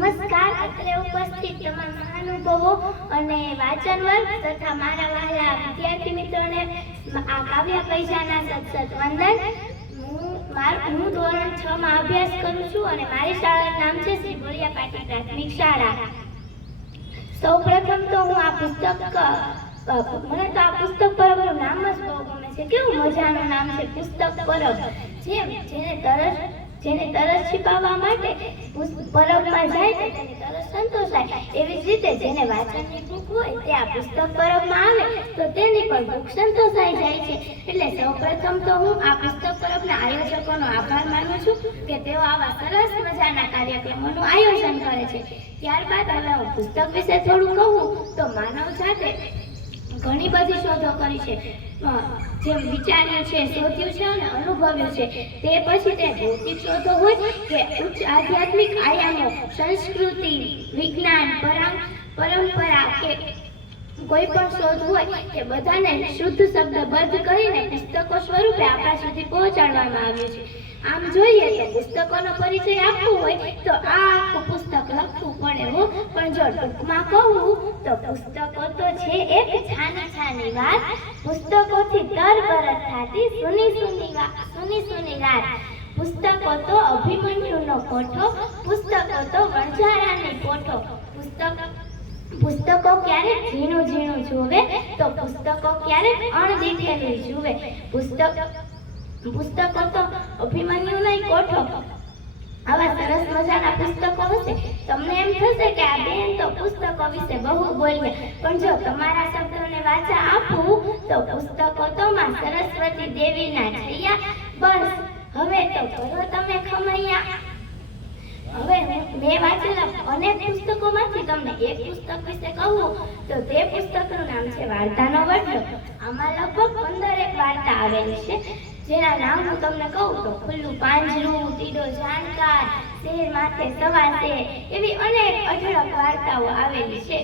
નમસ્કાર, અત્રે ઉપસ્થિત તમામ મહાનુભવો અને વાચન વર્ગ તથા મારા વહાલા વિદ્યાર્થી મિત્રોને આ કાવ્ય પૈસાના સતત વંદન. હું ધોરણ છ માં અભ્યાસ કરું છું અને મારી શાળાનું નામ છે શ્રી ભોળિયા પાટી પ્રાથમિક શાળા. સૌ પ્રથમ તો હું આ પુસ્તક મને તો આ પુસ્તક પરબનું નામ જ બહુ ગમે છે. કેવું મજાનું નામ છે પુસ્તક પરબ. જેમ, જેને તરસ જેને તરસ છીપાવવા માટે પરબમાં જાય છે, તેને તરસ સંતોષાય એવી જ રીતે જેને વાંચનની ભૂખ હોય, તે આ પુસ્તક પરબમાં આવે, તો તેની પણ ભૂખ સંતોષાઈ જાય છે. એટલે સૌપ્રથમ તો હું આ પુસ્તક પરબના આયોજકોનો આભાર માનું છું કે તેઓ આવા સરસ મજાના કાર્યક્રમોનું આયોજન કરે છે. ત્યારબાદ હવે હું પુસ્તક વિશે થોડું કહું, તો માનવ જાતે ઘણી બધી શોધો કરી છે. જેમ વિચાર્યું છે, શોધ્યું છે અને અનુભવ્યું છે. તે પછી તે ભૌતિક શોધો હોય કે ઉચ્ચ આધ્યાત્મિક આયામો, સંસ્કૃતિ, વિજ્ઞાન પરંપરા કે કોઈ પણ શોધ હોય તે બધાને શુદ્ધ શબ્દબદ્ધ કરીને પુસ્તકો સ્વરૂપે આપણા સુધી પહોંચાડવામાં આવ્યું છે. આમ જોઈએ તો પુસ્તકોનો પરિચય આપવો હોય તો આ આખું પુસ્તક લખવું પડે હો. પણ જો ટૂંકમાં કહું તો પુસ્તકો તો છે એક છાની છાની વાત. પુસ્તકોથી તર બરત થાતી સુની સુની વાત, સુની સુની રાત. પુસ્તકો તો અભિમન્યુનો કોઠો, પુસ્તકો તો વણઝારાની કોઠો પુસ્તક, પુસ્તકો ક્યારેક ઝીણું ઝીણું જોવે તો પુસ્તકો ક્યારેક અણદીઠેલું જુએ. પુસ્તક પુસ્તકો તો અભિમન્યુ નહીં, કોઠો. આવા સરસ મજાના પુસ્તકો હશે. તમને એમ થશે કે આ બેન તો પુસ્તકો વિશે બહુ બોલ્યા. પણ જો તમારા શબ્દોને વાચા આપું, તો પુસ્તકો તો માં સરસ્વતી દેવીના થયા બસ, હવે તો કરો તમે ખમૈયા હવે મેં વાંચેલા અનેક પુસ્તકોમાંથી તમને એક પુસ્તક વિશે કહું, તો તે પુસ્તકનું નામ છે વાર્તાનો વડલો. આમાં લગભગ પંદર એક વાર્તા આવેલી છે. જેના નામ હું તમને કહું તો ખુલ્લું પાંજરું તીડો જાણકાર, શેર માથે સવા શેર એવી અનેક અઢળક વાર્તાઓ આવેલી છે.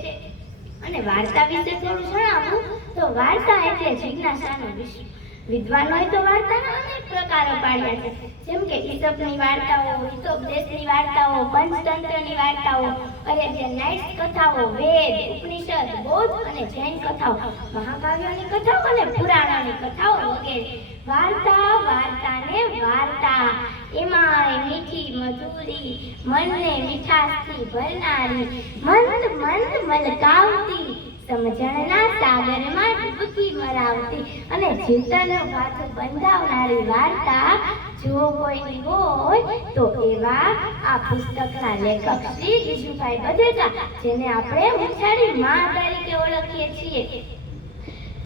અને વાર્તા વિશે થોડું જણાવું તો વાર્તા એટલે જિજ્ઞાસાનો વિષય. વિદ્વાનોએ તો વાર્તાના અનેક પ્રકારો પાડ્યા છે જેમ કે ઈસપની વાર્તાઓ ઈસપ દેશની વાર્તાઓ, પંચતંત્રની વાર્તાઓ, અરેબિયન નાઇટ્સ કથાઓ, વેદ, ઉપનિષદ, બૌદ્ધ અને જૈન કથાઓ, મહાકાવ્યોની કથાઓ અને પુરાણોની કથાઓ વગેરે. વાર્તા, વાર્તાને વાર્તા. એમાંય મીઠી મધુરી, મનને મીઠાશથી ભરનારી, મંદ મંદ મલકાવતી સમજણના સાગરમાં ડૂબકી મરાવતી અને જીવતાનો પાછો બંધાવનારી વાર્તા જો કોઈની હોય તો એવા આ પુસ્તકના લેખક શ્રી ગીજુભાઈ બધેજા જેને આપણે ઉછાળી માં તરીકે ઓળખીએ છીએ.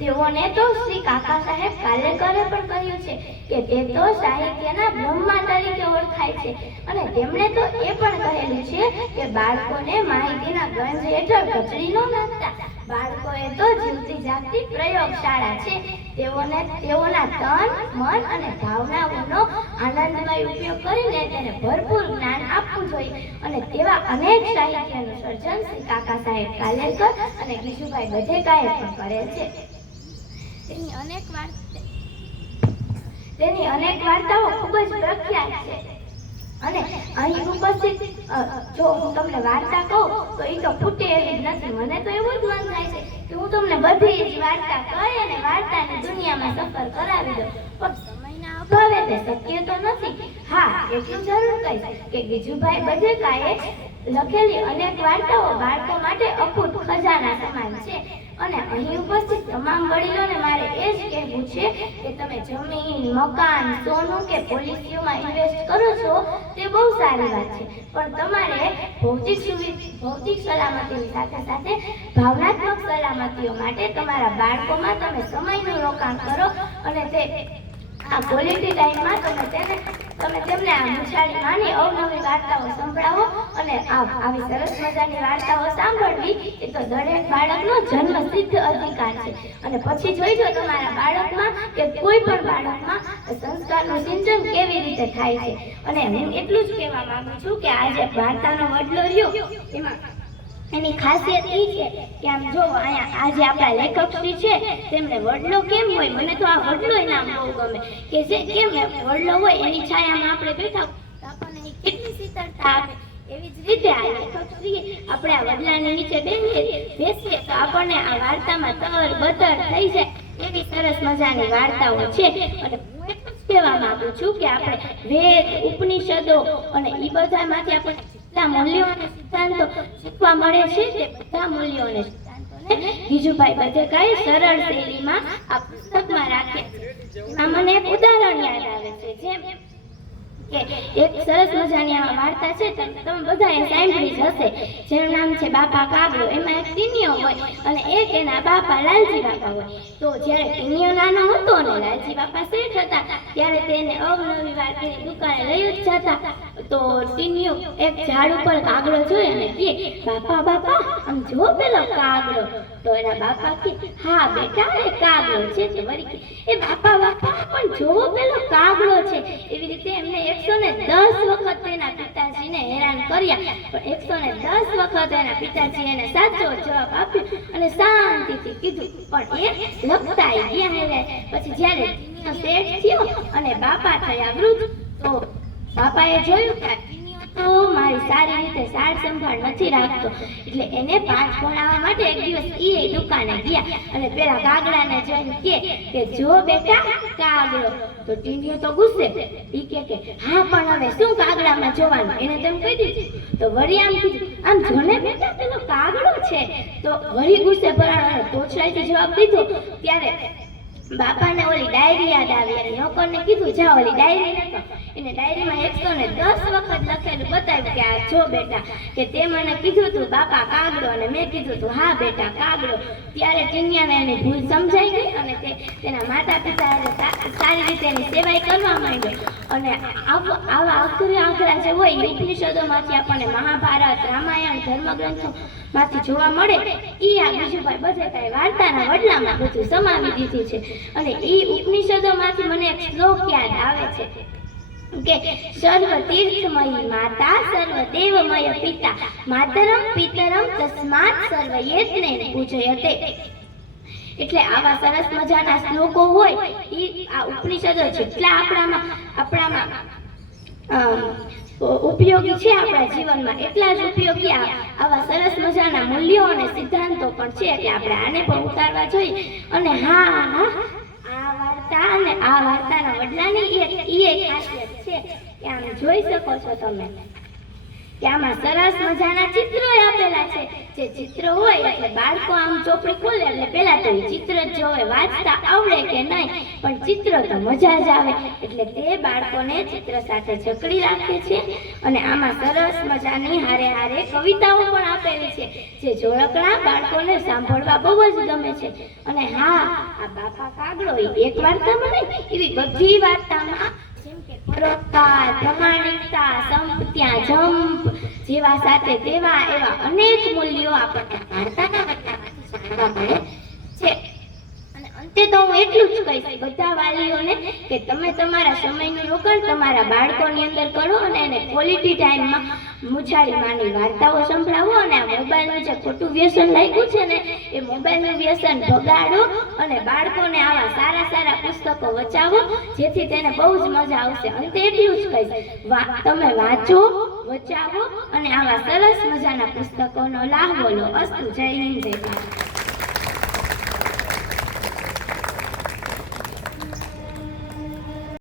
તેઓને તો શ્રી કાકા સાહેબ કાલેકરે પણ કહ્યું છે કે તે તો સાહિત્યના બ્રહ્મા તરીકે ઓળખાય છે. અને તેમણે તો એ પણ કહેલું છે કે બાળકોને માહિતીના ગંજ હેઠળ કચડી ન નાખતા. બાળકોએ તો જીવતી જાગતી પ્રયોગશાળા છે. તેઓને તેઓના તન, મન અને ભાવનાઓનો આનંદમય ઉપયોગ કરીને તેને ભરપૂર જ્ઞાન આપવું જોઈએ. અને તેવા અનેક સાહિત્યનું સર્જન શ્રી કાકા સાહેબ કાલેકર અને ગીજુભાઈ બધેકાએ પણ કરેલ છે. તેની અનેક વાર્તા તેની વાર્તાઓ ખૂબ જ પ્રખ્યાત છે. અને અહીં ઉપસ્થિત જો હું તમને વાર્તા કહું, તો એ તો ફૂટે એવી નથી. મને તો એવું જ મન થાય છે કે હું તમને બધી જ વાર્તા કહી અને વાર્તાની દુનિયામાં સફર કરાવી દઉં. પણ સમયના તે શક્ય તો નથી. હા, એટલું જરૂર કહીશ કે ગીજુભાઈ બધેકાએ લખેલી અનેક વાર્તાઓ બાળકો માટે અખૂટ ખજાના સમાન છે. અને અહીં ઉપસ્થિત તમામ વડીલોને મારે એ જ કહેવું છે કે તમે જમીન, મકાન, સોનું કે પોલિસીઓમાં ઇન્વેસ્ટ કરો છો, તે બહુ સારી વાત છે. પણ તમારે ભૌતિક સુવિ- ભૌતિક સલામતીની સાથે સાથે ભાવનાત્મક સલામતીઓ માટે તમારા બાળકોમાં તમે સમયનું રોકાણ કરો અને તે આ ક્વોલિટી ટાઈમમાં તમે તેને, તમે તેમને આ મુશાળી માની અવનવી વાર્તાઓ સંભળાવો અને આવી સરસ મજાની વાર્તાઓ સાંભળવી એ તો દરેક બાળકનો જન્મસિદ્ધ અધિકાર છે. અને પછી જોઈજો તમારા બાળકમાં કે કોઈ પણ બાળકમાં સંસ્કારનું સિંચન કેવી રીતે થાય છે. અને હું એટલું જ કહેવા માંગુ છું કે આ જે વાર્તાનો વડલો રહ્યો એમાં એની ખાસિયત એ છે કે આમ જો અહીંયા આજે આપણા લેખક શ્રી છે, તેમને વડલો કેમ હોય? મને તો આ વડલો નામ બહુ ગમે. કે જે કેમ વડલો હોય એની છાયામાં આપણે બેઠા આપણને કેટલી શીતળતા આપે? એવી જ રીતે આ લેખક શ્રી આપણે આ વડલાની નીચે બેસીએ બેસીએ તો આપણને આ વાર્તામાં તર બતર થઈ જાય. એવી સરસ મજાની વાર્તાઓ છે. અને કહેવા માંગુ છું કે આપણે વેદ, ઉપનિષદો અને એ બધામાંથી આપણને જેટલા મૂલ્યો સિદ્ધાંતો શીખવા મળે છે તે બધા મૂલ્યો સિદ્ધાંતોને ગીજુભાઈ બધે સરળ શૈલીમાં આ પુસ્તકમાં રાખ્યા છે. એમાં મને એક ઉદાહરણ યાદ આવે છે, જેમ એક સરસ મજાની આમાં વાર્તા છે, તમે બધા એ સાંભળી જ હશે. જેનું નામ છે બાપા કાગડો એમાં એક ટીનિયો હોય અને એક એના બાપા લાલજી બાપા હોય. તો જ્યારે ટીનિયો નાનો હતો ને લાલજી બાપા શેઠ હતા, ત્યારે તેને અવનવી વાર્તાની દુકાને લઈ જ જતા. તો ટીન્યુ એક ઝાડ ઉપર કાગડો જોયો અને કે બાપા બાપા, આમ જો પેલો કાગડો. તો એના બાપા કે હા, બેટા, એ કાગડો છે. તો વળી કે એ બાપા બાપા, પણ જો પેલો કાગડો છે. એવી રીતે એમને એકસો ને દસ વખત તેના પિતાજીને હેરાન કર્યા. પણ એકસો ને દસ વખત એના પિતાજી એને સાચો જવાબ આપ્યો અને શાંતિથી કીધું, પણ એ લખતા ગયા હેરે પછી જ્યારે શેઠ થયો અને બાપા થયા વૃદ્ધ, તો બાપાએ જોયું કે તો મારી સારી રીતે સાર સંભાળ નથી રાખતો. એટલે એને પાંચ ભણાવવા માટે એક દિવસ એ દુકાને ગયા અને પેલા કાગડાને જોઈને કે કે જો બેટા કાગડો. તો ટીનીઓ તો ગુસ્સે. ઈ કે કે, હા, પણ હવે શું કાગડામાં જોવાનું? એને તેમ કહી દીધું. તો વળી આમ કીધું, આમ જોને બેટા, પેલો કાગડો છે. તો વળી ગુસ્સે ભરાણો તોછડાઈથી જવાબ દીધો. ત્યારે બાપાને ઓલી ડાયરી યાદ આવી અને નોકરને કીધું, જા ઓલી ડાયરી લખો. એને ડાયરીમાં એકસો ને દસ વખત લખેલું બતાવ્યું કે, આ જો બેટા. કે તે મને કીધું તું બાપા, કાગડો. અને મેં કીધું તું હા બેટા, કાગડો. ત્યારે ટીનિયાને એની ભૂલ સમજાઈ ગઈ અને તે તેના માતા પિતા સારી રીતે એની સેવાય કરવા માંડ્યો. અને આવા અઘરી આંકડા જે હોય ઉપનિષદોમાંથી આપણને મહાભારત, રામાયણ, ધર્મગ્રંથો માંથી જોવા મળે એ આ બીજુભાઈ બધે વાર્તાના વડલામાં બધું સમાવી દીધું છે. અને એ ઉપનિષદોમાંથી મને એક શ્લોક યાદ આવે છે, કે સર્વ તીર્થમયી માતા, સર્વ દેવમય પિતા, માતરમ પિતરમ તસ્માત સર્વ યત્ને પૂજયતે. એટલે આવા સરસ મજાના શ્લોકો હોય એ આ ઉપનિષદો જેટલા આપણામાં આપણામાં ઉપયોગી છે આપણા જીવનમાં. એટલા જ ઉપયોગી આવા સરસ મજાના મૂલ્યો અને સિદ્ધાંતો પણ છે. એટલે આપણે આને પણ ઉતારવા જોઈએ. અને હા હા, આ વાર્તા અને આ વાર્તાના વડલાની એક, ઈ એક ખાસિયત છે કે આમ જોઈ શકો છો તમે. કે આમાં સરસ મજાના ચિત્રો આપેલા છે. જે ચિત્ર હોય એટલે બાળકો આમ ચોપડી ખોલે એટલે પેલા તો ચિત્ર જોવે, વાંચતા આવડે કે નહીં, પણ ચિત્ર તો મજા જ આવે. એટલે તે બાળકોને ચિત્ર સાથે જકડી રાખે છે અને આમાં સરસ મજાની હારે હારે કવિતાઓ પણ આપેલી છે, જે જોડકણા બાળકોને સાંભળવા બહુ જ ગમે છે. અને હા, આ બાપા કાગડો એક વાર્તામાં નહીં, એવી બધી વાર્તામાં કે પ્રમાણિકતા જેવા સાથે તેવા એવા અનેક મૂલ્યો આપણને વાર્તાના વડલામાંથી જાણવા મળે છે. અંતે તો હું એટલું જ કહીશ બધા વાલીઓને કે તમે તમારા સમયનું રોકાણ તમારા બાળકોની અંદર કરો અને એને ક્વોલિટી ટાઈમમાં મુછાળી માની વાર્તાઓ સંભળાવો અને આ મોબાઈલનું જે ખોટું વ્યસન લાગ્યું છે ને, એ મોબાઈલનું વ્યસન ભગાડો અને બાળકોને આવા સારા સારા પુસ્તકો વચાવો, જેથી તેને બહુ જ મજા આવશે. અંતે એટલું જ કહીશ તમે વાંચો, વચાવો અને આવા સરસ મજાના પુસ્તકોનો લાભ લો અસ્તુ, જય હિન્દ, જય ભારત.